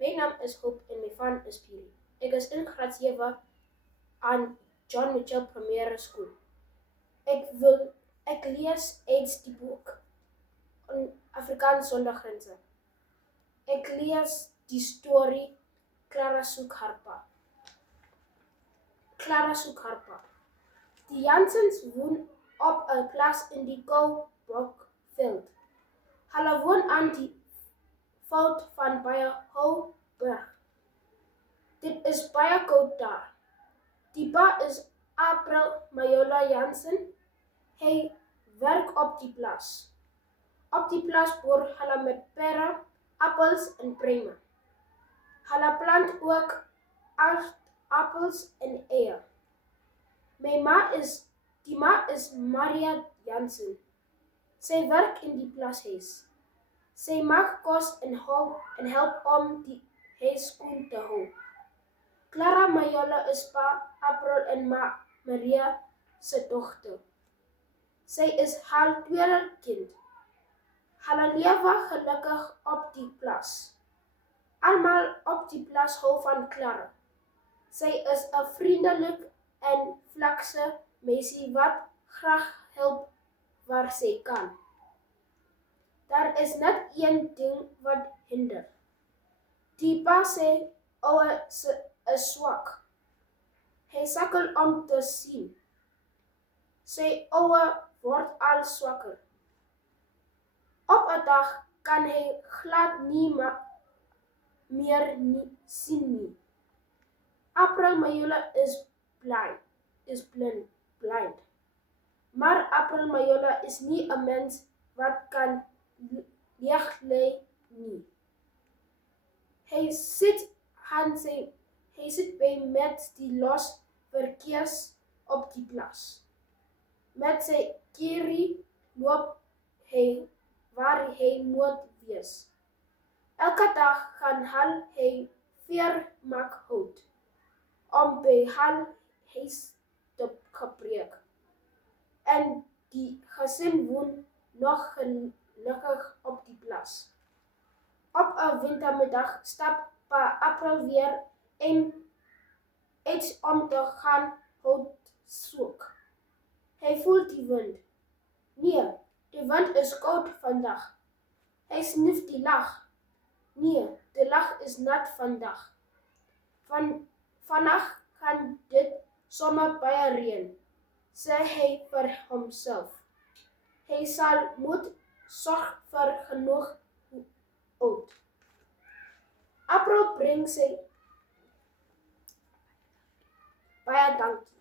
My naam is Hope en my van is Piri. Ek is in graad 7 aan John Mitchell Primêre Skool. Ek lees uit die boek in Afrikaans sonder grense. Ek lees die storie Clara soek haar pa. Clara soek haar pa. Die Jansens woon op 'n plaas in die Koubokveld. Hulle woon aan die veld van baie hoë berg. Dit is baie koud daar. Die pa is April Majola Jansen. Hy werk op die plaas. Op die plaas boer hulle met pere, appels en pruime. Hulle plant ook aardappels en eie. Die ma is Maria Jansen. Sy werk in die plaashuis. Sy maak kos en help om die huis skoon te hou. Clara Majola is pa April en ma Maria se dogter. Sy is haar tweede kind. Hulle lewe gelukkig op die plaas. Almal op die plaas hou van Clara. Sy is 'n vriendelik en flakse meisie wat graag help waar sy kan. Daar is net een ding wat hinder. Die pa sê ouer is swak. Hy sukkel om te sien. Sy ouer word al swakker. Op 'n dag kan hy glad nie meer sien nie. April Majola is blind. Maar April Majola is nie 'n mens wat kan lig lê nie. Hy sit by met die los verkeers op die plaas. Met sy kerrie loop hy waar hy moet wees. Elke dag gaan hy veermaak hout om by haar huis te gebruik. En die gesin woon nog gelukkig op die plaas. Op 'n wintermiddag stap pa April weer uit om te gaan hout soek. Hy voel die wind. Nee, die wind is koud vandag. Hy sniff die lug. Nee, die lug is nat vandag. Vandag gaan dit sommer baie reën, sê hy vir homself. Hy sal moet sorg vir genoeg hout. April bring sy baie dankie.